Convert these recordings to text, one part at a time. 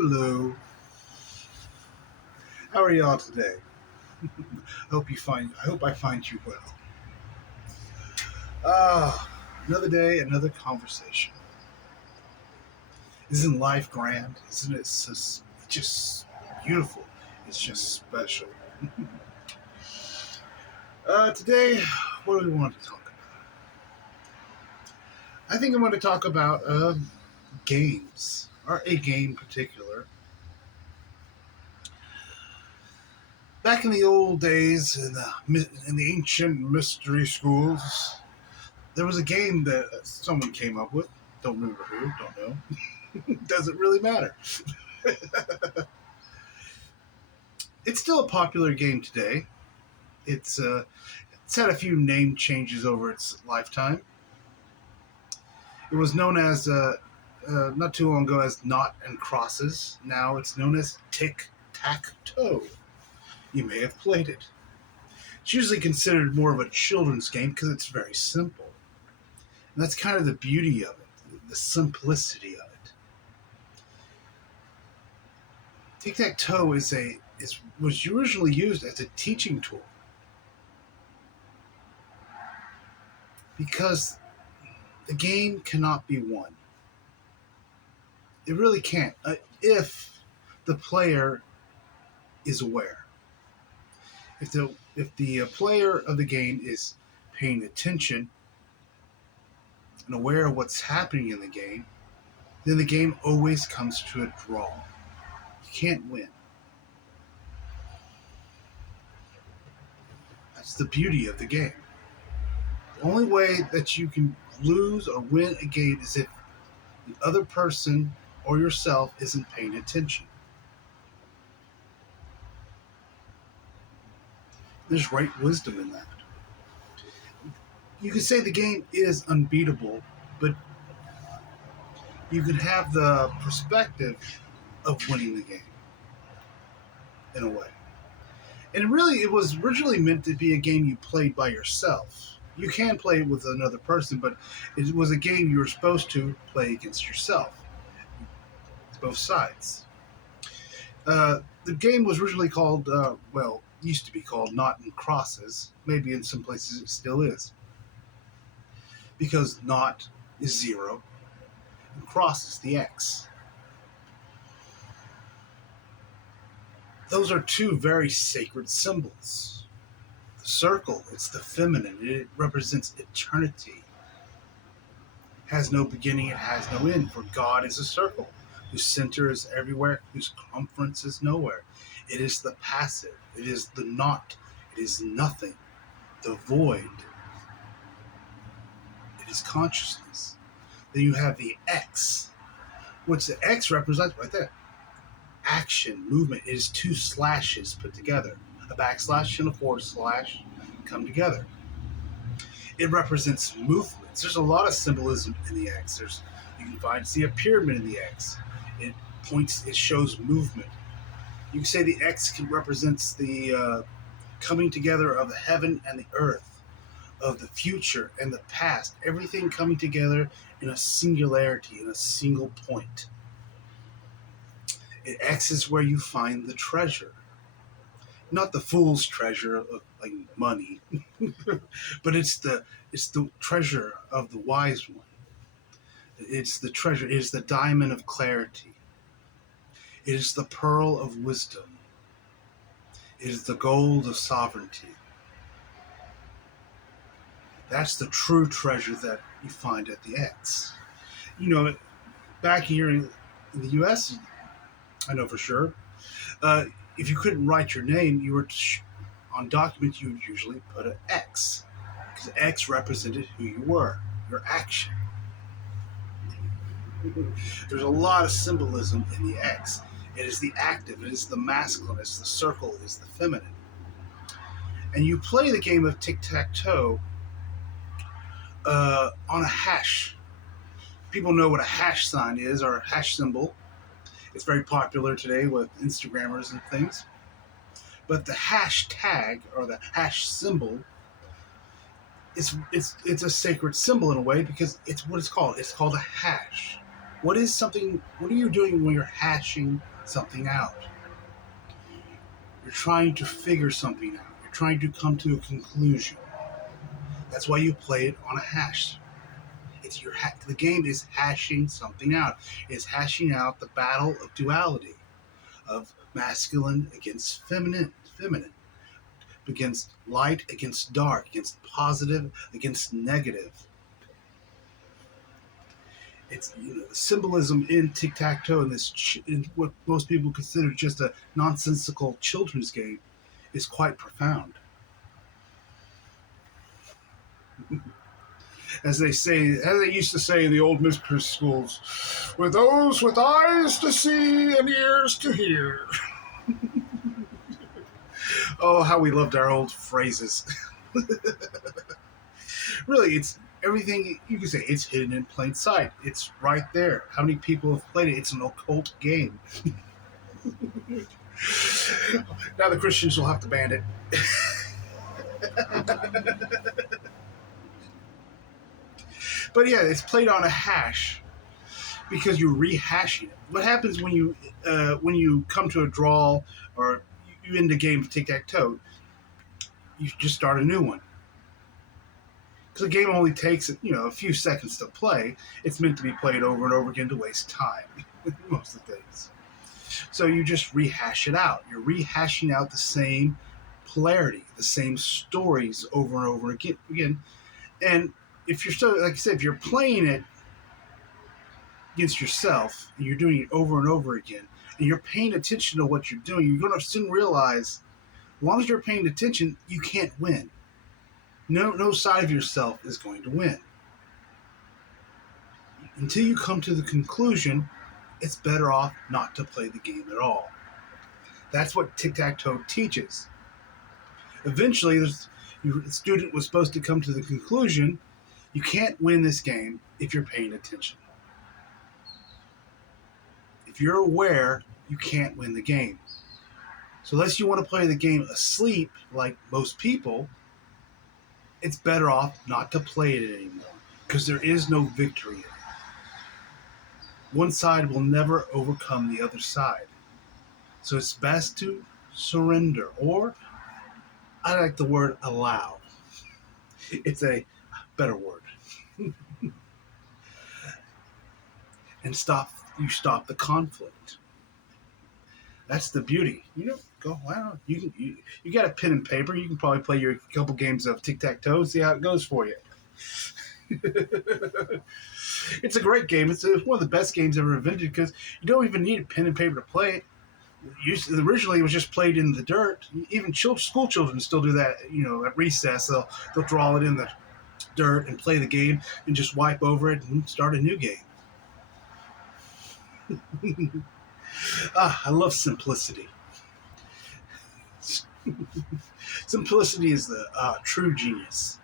Hello. How are y'all today? I hope I find you well. Another day, another conversation. Isn't life grand? Isn't it just beautiful? It's just special. Today, what do we want to talk about? I think I want to talk about games, or a game in particular. Back in the old days, in the ancient mystery schools, there was a game that someone came up with. Don't remember who. Don't know. Doesn't really matter. It's still a popular game today. It's had a few name changes over its lifetime. It was known as not too long ago as Nought and Crosses. Now it's known as Tic Tac Toe. You may have played it. It's usually considered more of a children's game because it's very simple. And that's kind of the beauty of it, the simplicity of it. Tic Tac Toe was originally used as a teaching tool because the game cannot be won. It really can't if the player is aware. If the player of the game is paying attention and aware of what's happening in the game, then the game always comes to a draw. You can't win. That's the beauty of the game. The only way that you can lose or win a game is if the other person or yourself isn't paying attention. There's great wisdom in that. You could say the game is unbeatable, but you can have the perspective of winning the game in a way. And really, it was originally meant to be a game you played by yourself. You can play it with another person, but it was a game you were supposed to play against yourself. It's both sides. The game was originally called, used to be called Nought and Crosses. Maybe in some places it still is. Because Nought is 0, and Cross is the X. Those are two very sacred symbols. The circle, it's the feminine. It represents eternity. It has no beginning, it has no end, for God is a circle, whose center is everywhere, whose circumference is nowhere. It is the passive. It is the not. It is nothing. The void. It is consciousness. Then you have the X, which the X represents right there. Action, movement. It is two slashes put together. A backslash and a forward slash come together. It represents movements. There's a lot of symbolism in the X. You can see a pyramid in the X. It shows movement. You can say the X represents the coming together of the heaven and the earth, of the future and the past, everything coming together in a singularity, in a single point. X is where you find the treasure. Not the fool's treasure of like money, but it's the treasure of the wise one. It's the treasure. It is the diamond of clarity. It is the pearl of wisdom. It is the gold of sovereignty. That's the true treasure that you find at the X. You know, back here in the U.S., I know for sure, if you couldn't write your name, on documents you would usually put an X, because X represented who you were, your action. There's a lot of symbolism in the X. It is the active, it is the masculine, it's the circle, it is the feminine. And you play the game of tic-tac-toe on a hash. People know what a hash sign is, or a hash symbol. It's very popular today with Instagrammers and things. But the hashtag, or the hash symbol, it's a sacred symbol in a way, because it's what it's called. It's called a hash. What are you doing when you're hashing something out? You're trying to figure something out. You're trying to come to a conclusion. That's why you play it on a hash. The game is hashing something out. It's hashing out the battle of duality, of masculine against feminine, against light against dark, against positive against negative. It's the symbolism in tic tac toe in in what most people consider just a nonsensical children's game is quite profound. As they used to say in the old mistress schools, with those with eyes to see and ears to hear. Oh, how we loved our old phrases. Really, it's everything you can say. It's hidden in plain sight. It's right there. How many people have played it? It's an occult game. Now the Christians will have to ban it. But yeah, it's played on a hash because you're rehashing it. What happens when you come to a draw or you end a game of tic tac toe? You just start a new one because the game only takes a few seconds to play. It's meant to be played over and over again to waste time most of the days. So you just rehash it out. You're rehashing out the same polarity, the same stories over and over again. And if you're like I said, if you're playing it against yourself and you're doing it over and over again, and you're paying attention to what you're doing, you're going to soon realize, as long as you're paying attention, you can't win. No side of yourself is going to win. Until you come to the conclusion, it's better off not to play the game at all. That's what tic-tac-toe teaches. Eventually, the student was supposed to come to the conclusion, you can't win this game if you're paying attention. If you're aware, you can't win the game. So unless you want to play the game asleep, like most people, it's better off not to play it anymore because there is no victory in it. One side will never overcome the other side. So it's best to surrender, or I like the word allow. It's a better word. And you stop the conflict. That's the beauty. Wow, you got a pen and paper. You can probably play your couple games of tic-tac-toe and see how it goes for you. It's a great game. It's one of the best games ever invented because you don't even need a pen and paper to play it. Originally, it was just played in the dirt. Even school children still do that. At recess, they'll draw it in the dirt and play the game and just wipe over it and start a new game. I love simplicity. Simplicity is the true genius.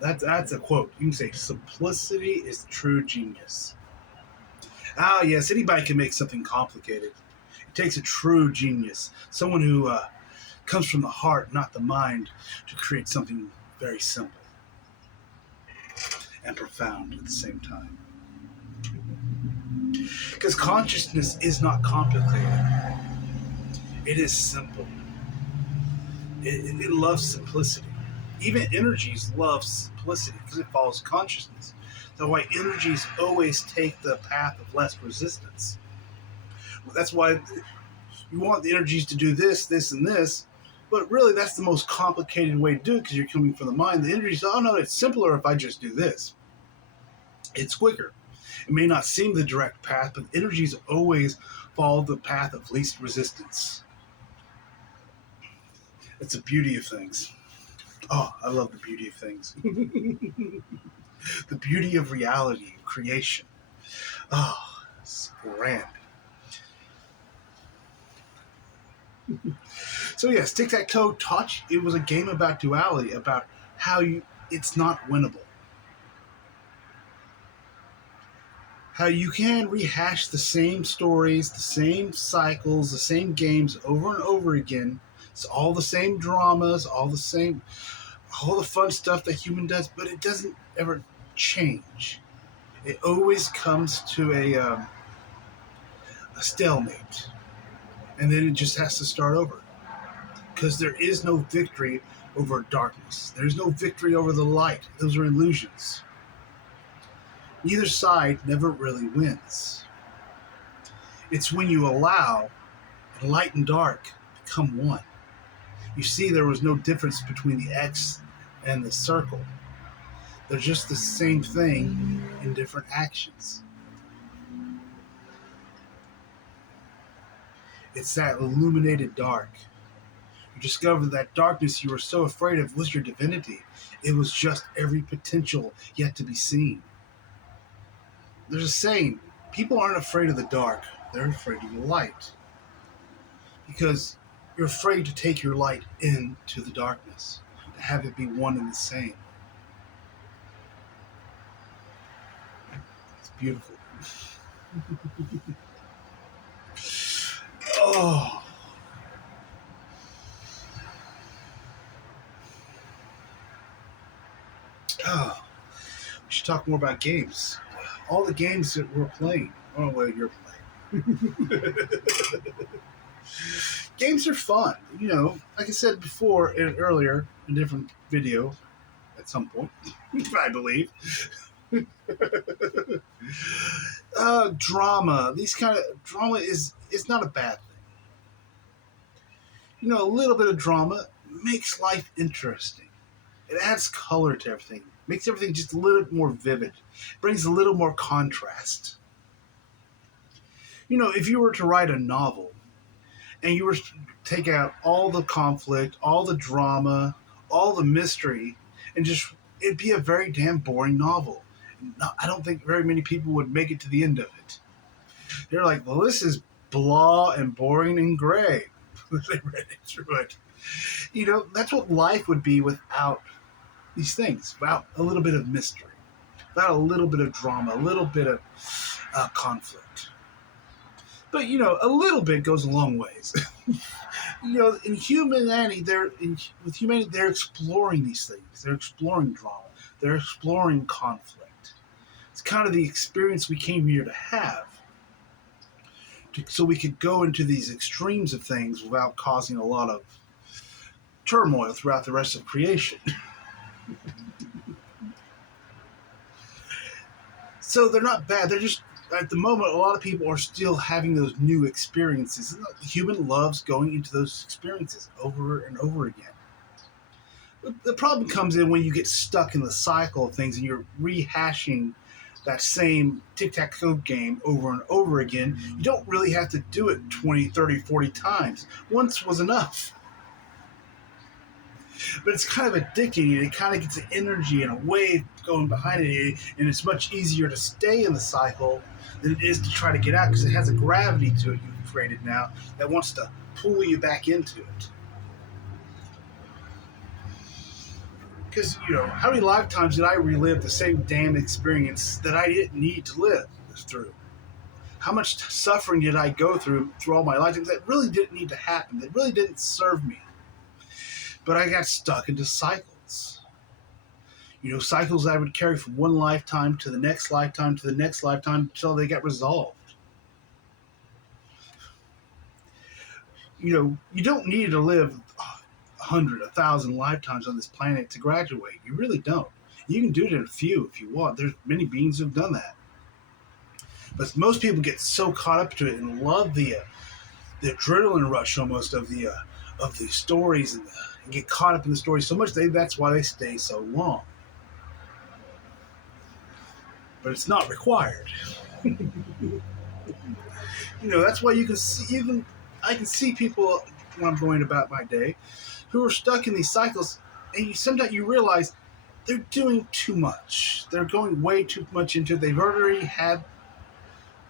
That's a quote. You can say simplicity is the true genius. Yes, anybody can make something complicated. It takes a true genius, someone who comes from the heart, not the mind, to create something very simple and profound at the same time. Because consciousness is not complicated. It is simple. It loves simplicity. Even energies love simplicity because it follows consciousness. That's why energies always take the path of less resistance. That's why you want the energies to do this, this, and this, but really that's the most complicated way to do it because you're coming from the mind. The energies, no, it's simpler if I just do this. It's quicker. It may not seem the direct path, but energies always follow the path of least resistance. It's the beauty of things. Oh, I love the beauty of things. The beauty of reality, creation. Oh, it's grand. So yes, tic-tac-toe taught you, it was a game about duality, about how it's not winnable. How you can rehash the same stories, the same cycles, the same games over and over again. It's all the same dramas, all the fun stuff that human does, but it doesn't ever change. It always comes to a stalemate, and then it just has to start over. Because there is no victory over darkness. There's no victory over the light. Those are illusions. Neither side never really wins. It's when you allow light and dark become one. You see, there was no difference between the X and the circle. They're just the same thing in different actions. It's that illuminated dark. You discover that darkness you were so afraid of was your divinity. It was just every potential yet to be seen. There's a saying, people aren't afraid of the dark, they're afraid of the light. Because you're afraid to take your light into the darkness, to have it be one and the same. It's beautiful. Oh. Oh. We should talk more about games. All the games that we're playing. Oh, well, you're playing. Games are fun. You know, like I said before, earlier, in a different video, at some point, I believe. Drama. These kind of drama is not a bad thing. You know, a little bit of drama makes life interesting. It adds color to everything. Makes everything just a little bit more vivid. Brings a little more contrast. You know, if you were to write a novel and you were to take out all the conflict, all the drama, all the mystery, and just, it'd be a very damn boring novel. I don't think very many people would make it to the end of it. They're like, well, this is blah and boring and gray. They read it through it. You know, that's what life would be without these things, without a little bit of mystery, without a little bit of drama, a little bit of conflict. But, you know, a little bit goes a long ways. You know, in humanity, with humanity, they're exploring these things. They're exploring drama. They're exploring conflict. It's kind of the experience we came here to have. So we could go into these extremes of things without causing a lot of turmoil throughout the rest of creation. So they're not bad. They're just, at the moment, a lot of people are still having those new experiences. The human loves going into those experiences over and over again. The problem comes in when you get stuck in the cycle of things and you're rehashing that same tic-tac-toe game over and over again. You don't really have to do it 20, 30, 40 times. Once was enough. But it's kind of addicting, and it kind of gets an energy and a wave going behind it, and it's much easier to stay in the cycle than it is to try to get out, because it has a gravity to it you've created now that wants to pull you back into it. Because, you know, how many lifetimes did I relive the same damn experience that I didn't need to live through? How much suffering did I go through all my lifetimes that really didn't need to happen, that really didn't serve me? But I got stuck into cycles. You know, cycles I would carry from one lifetime to the next lifetime to the next lifetime until they got resolved. You know, you don't need to live 100, 1,000 lifetimes on this planet to graduate. You really don't. You can do it in a few if you want. There's many beings who've done that. But most people get so caught up to it and love the adrenaline rush almost of the stories and get caught up in the stories so much that's why they stay so long. But it's not required. You know, that's why you can see, even I can see people when I'm going about my day who are stuck in these cycles, and sometimes you realize they're doing too much. They're going way too much into it. They've already had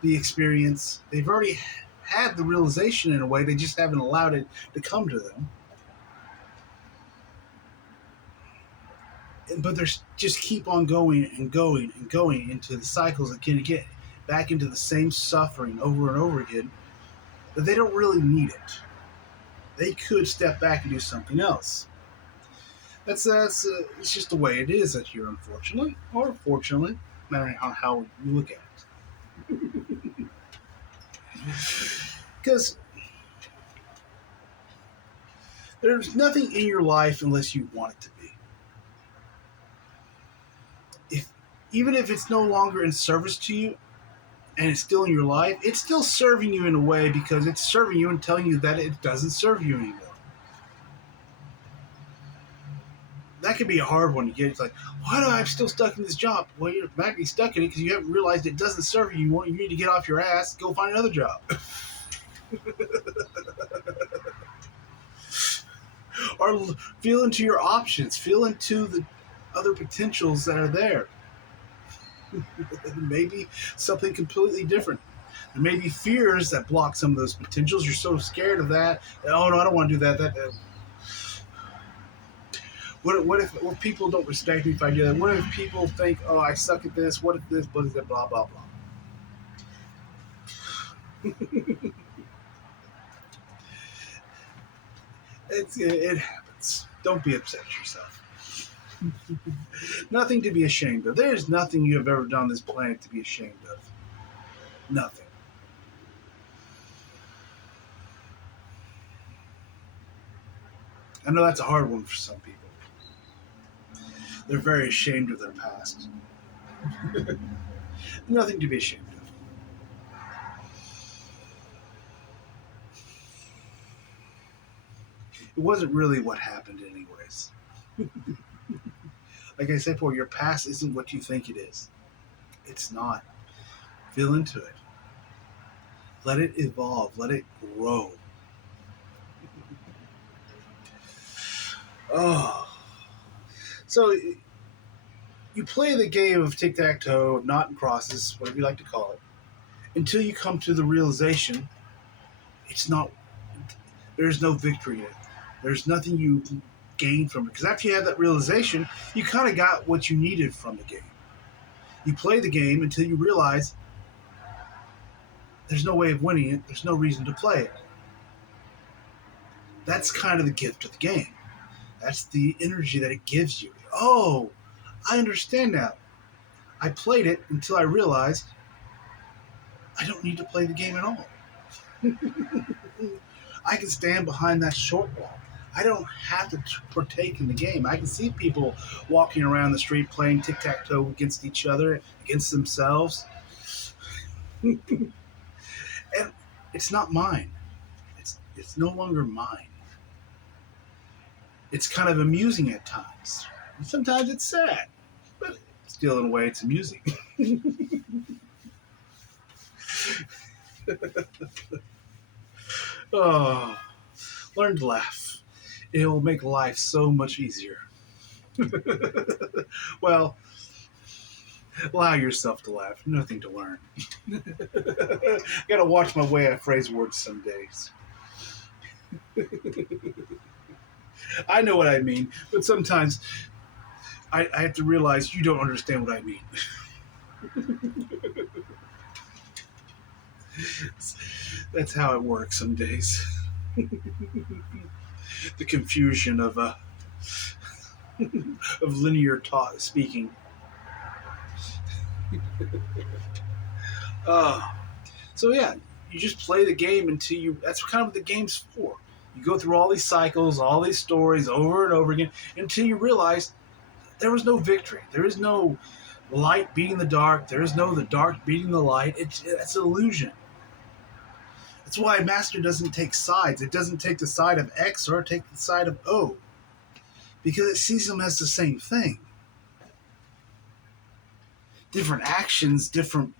the experience. They've already had the realization in a way. They just haven't allowed it to come to them. But they just keep on going and going and going into the cycles and can get back into the same suffering over and over again, that they don't really need it. They could step back and do something else. That's it's just the way it is here, unfortunately, or fortunately. matter how you look at it. Because there's nothing in your life unless you want it to be. Even if it's no longer in service to you and it's still in your life, it's still serving you in a way because it's serving you and telling you that it doesn't serve you anymore. That could be a hard one to get. It's like, why do I'm still stuck in this job? Well, you're might be stuck in it because you haven't realized it doesn't serve you anymore. You need to get off your ass, go find another job. Or feel into your options, feel into the other potentials that are there. Maybe something completely different. There may be fears that block some of those potentials. You're so scared of that. Oh no, I don't want to do that. What if people don't respect me if I do that? What if people think, oh, I suck at this? What if this? What is that? Blah blah blah. It happens. Don't be upset at yourself. Nothing to be ashamed of. There is nothing you have ever done on this planet to be ashamed of. Nothing. I know that's a hard one for some people. They're very ashamed of their past. Nothing to be ashamed of. It wasn't really what happened anyways. Like I said before, your past isn't what you think it is. It's not. Feel into it. Let it evolve. Let it grow. Oh. So you play the game of tic-tac-toe, of nought and crosses, whatever you like to call it, until you come to the realization it's not, there's no victory in it. There's nothing you gain from it. Because after you have that realization, you kind of got what you needed from the game. You play the game until you realize there's no way of winning it. There's no reason to play it. That's kind of the gift of the game. That's the energy that it gives you. Oh, I understand now. I played it until I realized I don't need to play the game at all. I can stand behind that short wall. I don't have to partake in the game. I can see people walking around the street playing tic-tac-toe against each other, against themselves. And it's not mine. It's no longer mine. It's kind of amusing at times. And sometimes it's sad, but still in a way it's amusing. Oh, learn to laugh. It will make life so much easier. Well, allow yourself to laugh. Nothing to learn. Gotta watch my way I phrase words some days. I know what I mean, but sometimes I have to realize you don't understand what I mean. That's how it works some days. The confusion of linear speaking. So yeah, you just play the game until you. That's kind of what the game's for. You go through all these cycles, all these stories over and over again until you realize there was no victory. There is no light beating the dark. There is no the dark beating the light. It's an illusion. That's why Master doesn't take sides. It doesn't take the side of X or take the side of O. Because it sees them as the same thing. Different actions, different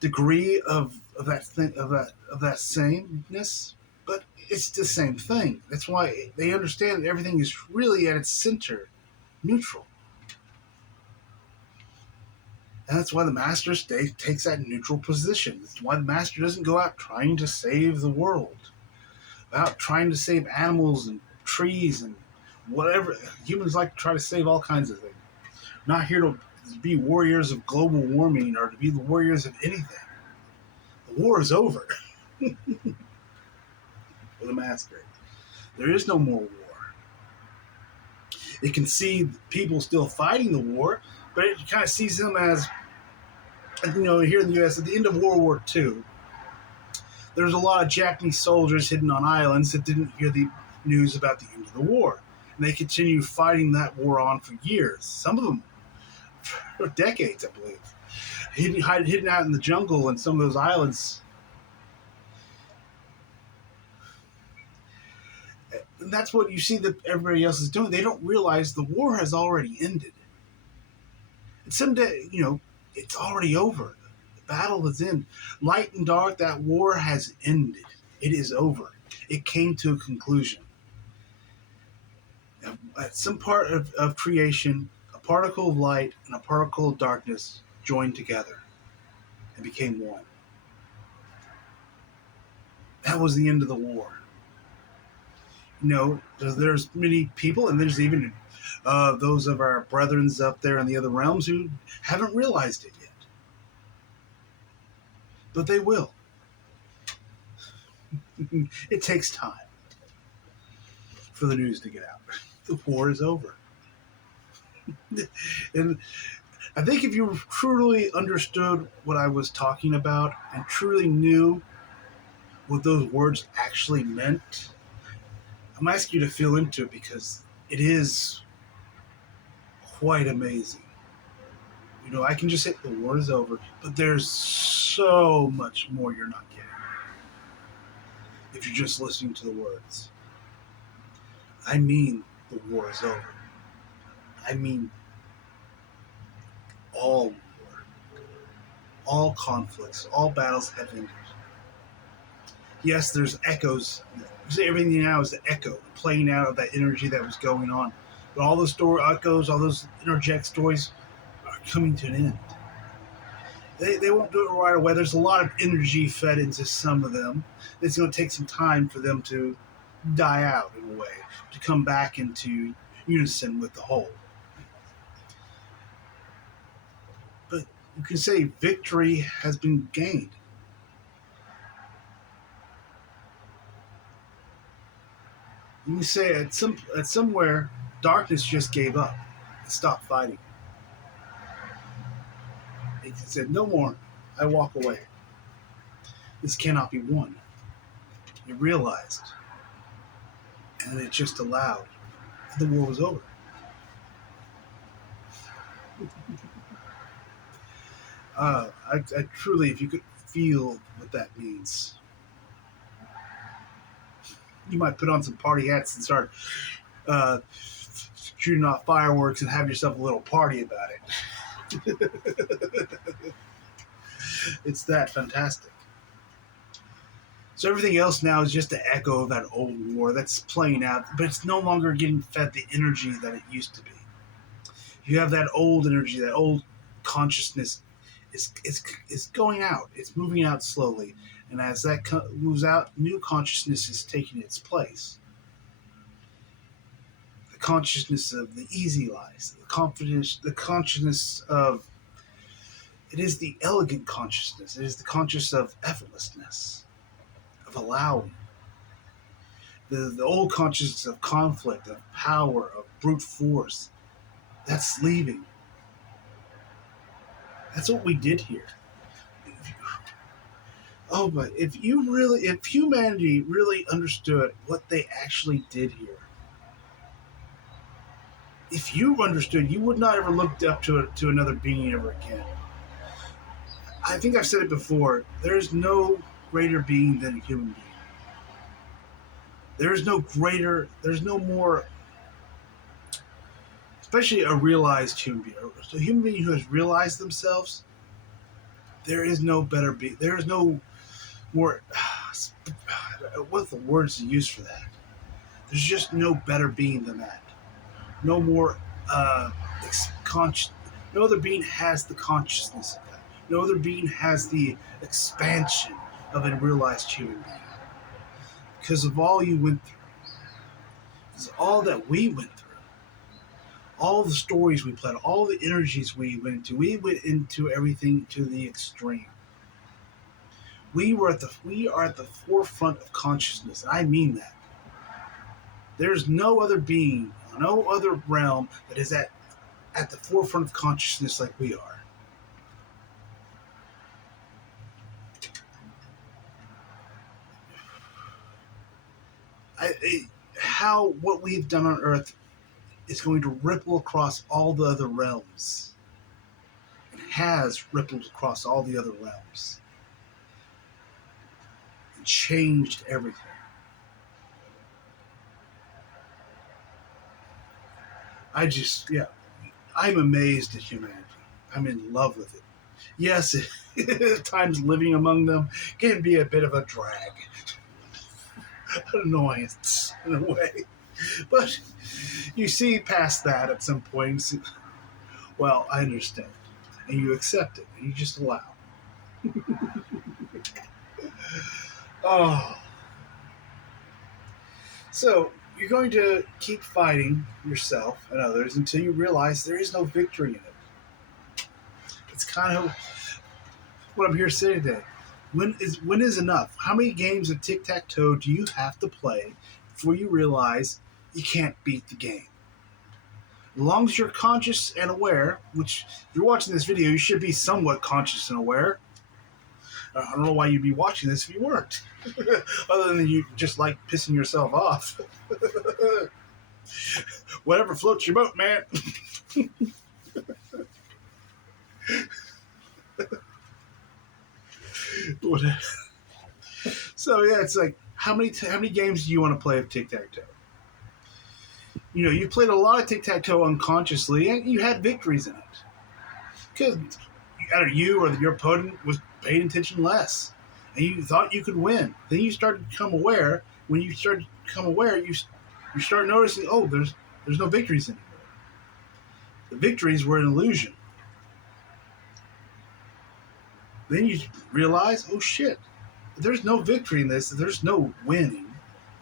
degree of that thing, of that sameness, but it's the same thing. That's why they understand that everything is really at its center, neutral. And that's why the Master takes that neutral position. That's why the Master doesn't go out trying to save the world, out trying to save animals and trees and whatever. Humans like to try to save all kinds of things. We're not here to be warriors of global warming or to be the warriors of anything. The war is over. For the Master. There is no more war. It can see people still fighting the war, but it kind of sees them as, here in the U.S. at the end of World War II, there was a lot of Japanese soldiers hidden on islands that didn't hear the news about the end of the war. And they continued fighting that war on for years. Some of them for decades, I believe. Hidden out in the jungle and some of those islands. And that's what you see that everybody else is doing. They don't realize the war has already ended. And someday, it's already over. The battle is in. Light and dark, that war has ended. It is over. It came to a conclusion. At some part of creation, a particle of light and a particle of darkness joined together and became one. That was the end of the war. There's many people, and there's even those of our brethren up there in the other realms who haven't realized it yet. But they will. It takes time for the news to get out. The war is over. And I think if you truly understood what I was talking about and truly knew what those words actually meant, I'm asking you to feel into it because it is quite amazing. I can just say the war is over, but there's so much more you're not getting if you're just listening to the words. I mean, the war is over. I mean, all war, all conflicts, all battles have ended. Yes, there's echoes. Everything now is the echo, playing out of that energy that was going on. But all those story echoes, all those interject stories are coming to an end. They won't do it right away. There's a lot of energy fed into some of them. It's going to take some time for them to die out in a way, to come back into unison with the whole. But you can say victory has been gained. You can say at somewhere darkness just gave up and stopped fighting. It said, "No more. I walk away. This cannot be won." It realized, and it just allowed. And the war was over. I truly, if you could feel what that means, you might put on some party hats and start shooting off fireworks and have yourself a little party about it. It's that fantastic. So everything else now is just an echo of that old war that's playing out, but it's no longer getting fed the energy that it used to be. You have that old energy, that old consciousness is going out. It's moving out slowly. And as that moves out, new consciousness is taking its place. The consciousness of the easy lives, the consciousness of, it is the elegant consciousness. It is the consciousness of effortlessness, of allowing. The old consciousness of conflict, of power, of brute force, that's leaving. That's what we did here. Oh, but if humanity really understood what they actually did here, if you understood, you would not ever look up to another being ever again. I think I've said it before. There's no greater being than a human being. There's no more, especially a realized human being. A human being who has realized themselves, there is no better being. There is no more, what's the words to use for that? There's just no better being than that. No more no other being has the consciousness of that. No other being has the expansion of a realized human being. Because of all you went through. Because of all that we went through. All the stories we played, all the energies we went into everything to the extreme. We are at the forefront of consciousness. I mean that. There's no other being, no other realm that is at at the forefront of consciousness like we are. How what we've done on Earth is going to ripple across all the other realms. It has rippled across all the other realms and changed everything. I'm amazed at humanity. I'm in love with it. Yes, at times living among them can be a bit of a drag, an annoyance in a way. But you see past that at some point. Well, I understand. And you accept it, and you just allow. Oh. So, you're going to keep fighting yourself and others until you realize there is no victory in it. It's kind of what I'm here to say today. When is enough? How many games of tic-tac-toe do you have to play before you realize you can't beat the game? As long as you're conscious and aware, which if you're watching this video, you should be somewhat conscious and aware. I don't know why you'd be watching this if you weren't. Other than you just like pissing yourself off. Whatever floats your boat, man. So yeah, it's like how many games do you want to play of tic-tac-toe? You know, you played a lot of tic-tac-toe unconsciously, and you had victories in it. Because either you or your opponent was paying attention less, and you thought you could win. Then you started to become aware. When you started to become aware, you start noticing, oh, there's no victories anymore. The victories were an illusion. Then you realize, oh shit, there's no victory in this. There's no winning.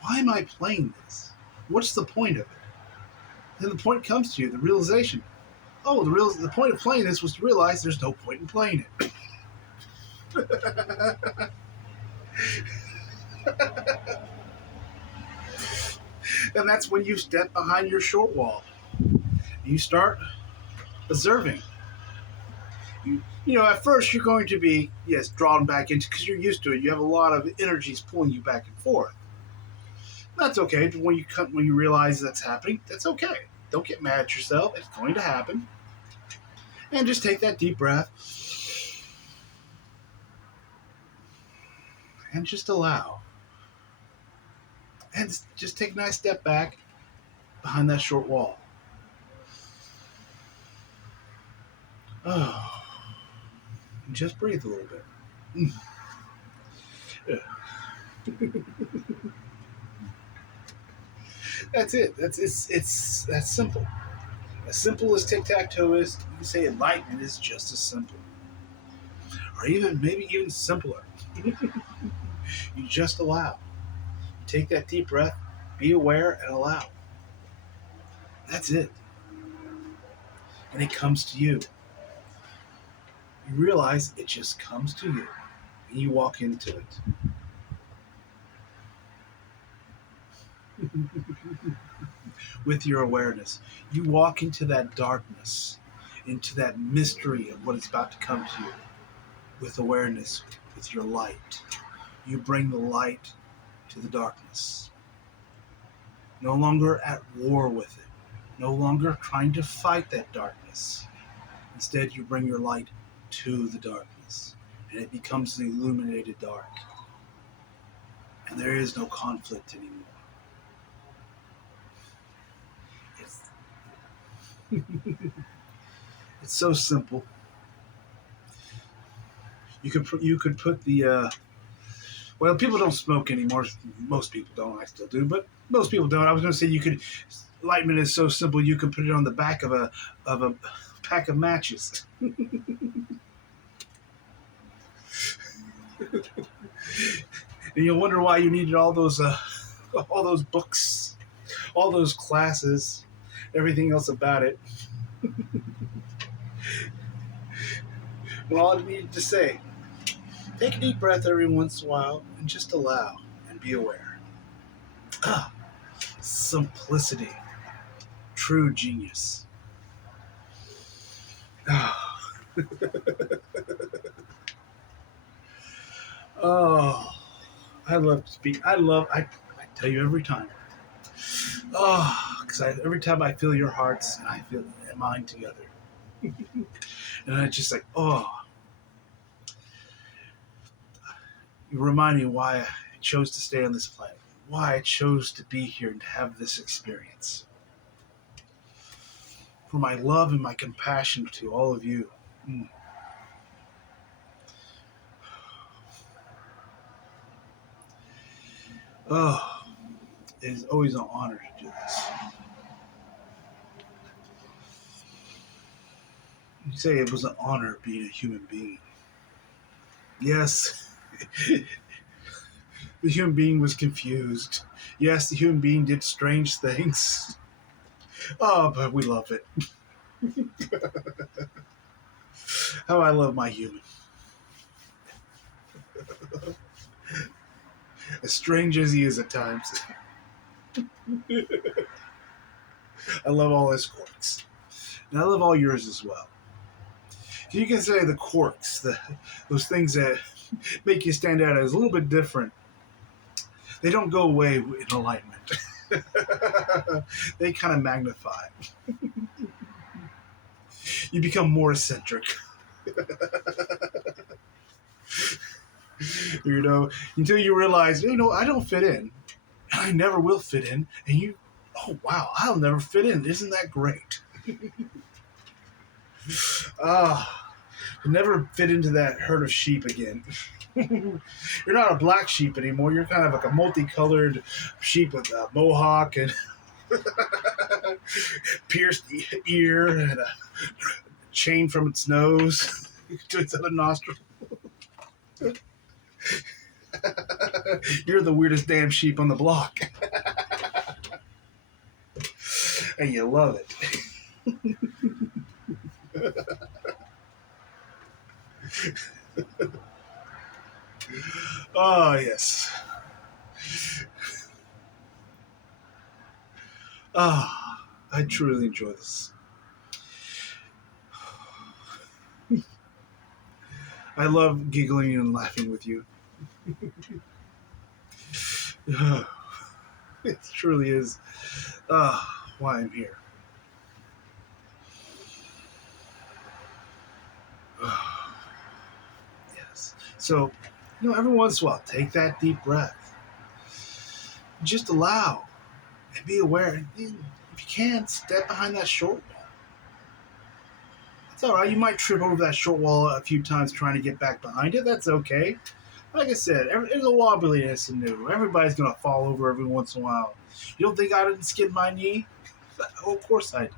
Why am I playing this? What's the point of it? Then the point comes to you, the realization. Oh, the point of playing this was to realize there's no point in playing it. And that's when you step behind your short wall. You start observing. You know, at first you're going to be, yes, drawn back into, because you're used to it. You have a lot of energies pulling you back and forth. That's okay. But when you realize that's happening, that's okay. Don't get mad at yourself. It's going to happen. And just take that deep breath. And just allow. And just take a nice step back behind that short wall. Oh. And just breathe a little bit. That's it. It's that's simple. As simple as tic-tac-toe is, you can say enlightenment is just as simple. Or maybe even simpler. You just allow. You take that deep breath, be aware, and allow. That's it. And it comes to you. You realize it just comes to you. And you walk into it. With your awareness. You walk into that darkness, into that mystery of what is about to come to you. With awareness, with your light. You bring the light to the darkness. No longer at war with it. No longer trying to fight that darkness. Instead, you bring your light to the darkness. And it becomes an illuminated dark. And there is no conflict anymore. It's so simple. You could put the well, people don't smoke anymore. Most people don't. I still do, but most people don't. I was going to say enlightenment is so simple. You could put it on the back of a pack of matches. And you'll wonder why you needed all those books, all those classes, everything else about it. Well, all you needed to say, take a deep breath every once in a while and just allow and be aware. Simplicity. True genius. Oh, I love to speak. I tell you every time. Oh, because every time I feel your hearts and I feel mine together. And I just like, oh, you remind me why I chose to stay on this planet, why I chose to be here and to have this experience. For my love and my compassion to all of you. Mm. Oh, it is always an honor to do this. You say it was an honor being a human being. Yes, the human being was confused. Yes, the human being did strange things. Oh, but we love it. How I love my human. As strange as he is at times. I love all his quirks. And I love all yours as well. You can say the quirks, those things that make you stand out as a little bit different, they don't go away in Enlightenment. They kind of magnify. You become more eccentric. You know, until you realize, I don't fit in. And I never will fit in. And you, oh, wow, I'll never fit in. Isn't that great? Ah, you'll never fit into that herd of sheep again. You're not a black sheep anymore. You're kind of like a multicolored sheep with a mohawk and pierced ear and a chain from its nose to its other nostril. You're the weirdest damn sheep on the block. And you love it. Oh, yes. Ah, I truly enjoy this. I love giggling and laughing with you. It truly is why I'm here. Yes. So, every once in a while, take that deep breath. Just allow and be aware. And if you can, step behind that short wall. It's all right. You might trip over that short wall a few times trying to get back behind it. That's okay. Like I said, there's a wobbliness in new. Everybody's going to fall over every once in a while. You don't think I didn't skid my knee? Oh, of course I did.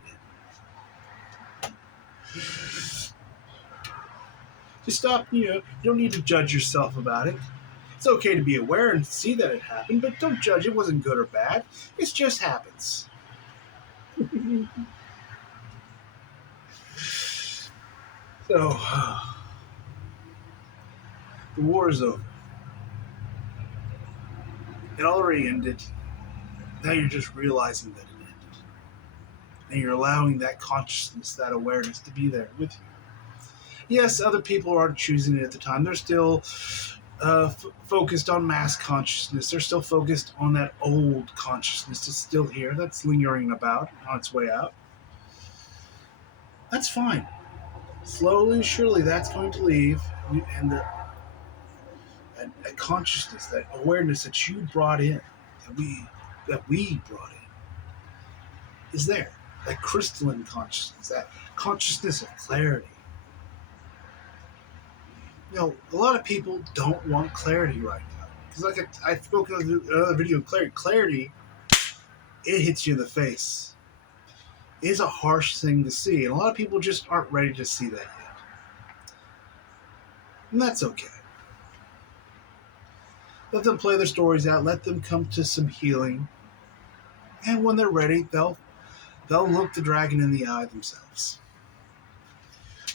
Just stop, you don't need to judge yourself about it. It's okay to be aware and see that it happened, but don't judge it wasn't good or bad. It just happens. So, the war is over. It already ended. Now you're just realizing that it ended. And you're allowing that consciousness, that awareness to be there with you. Yes, other people aren't choosing it at the time. They're still focused on mass consciousness. They're still focused on that old consciousness that's still here, that's lingering about on its way out. That's fine. Slowly and surely, that's going to leave, and that consciousness, that awareness that you brought in, that we brought in, is there. That crystalline consciousness, that consciousness of clarity. A lot of people don't want clarity right now. Because like I spoke in another video, clarity, it hits you in the face. It's a harsh thing to see. And a lot of people just aren't ready to see that yet. And that's okay. Let them play their stories out. Let them come to some healing. And when they're ready, they'll look the dragon in the eye themselves.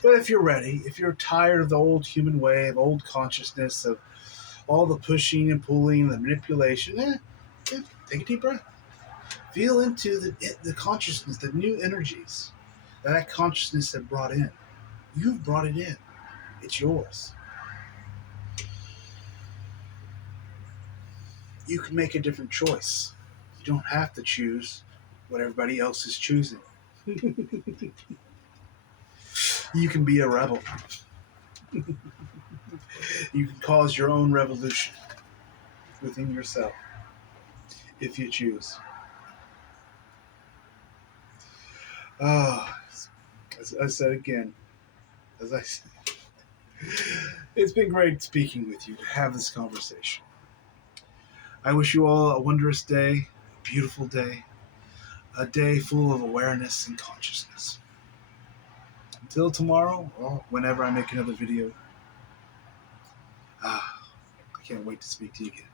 But if you're ready, if you're tired of the old human way, of old consciousness, of all the pushing and pulling, the manipulation, take a deep breath. Feel into the consciousness, the new energies that consciousness had brought in. You've brought it in. It's yours. You can make a different choice. You don't have to choose what everybody else is choosing. You can be a rebel. You can cause your own revolution within yourself if you choose. As I said again, as I said, it's been great speaking with you to have this conversation. I wish you all a wondrous day, a beautiful day, a day full of awareness and consciousness. Until tomorrow, or whenever I make another video, I can't wait to speak to you again.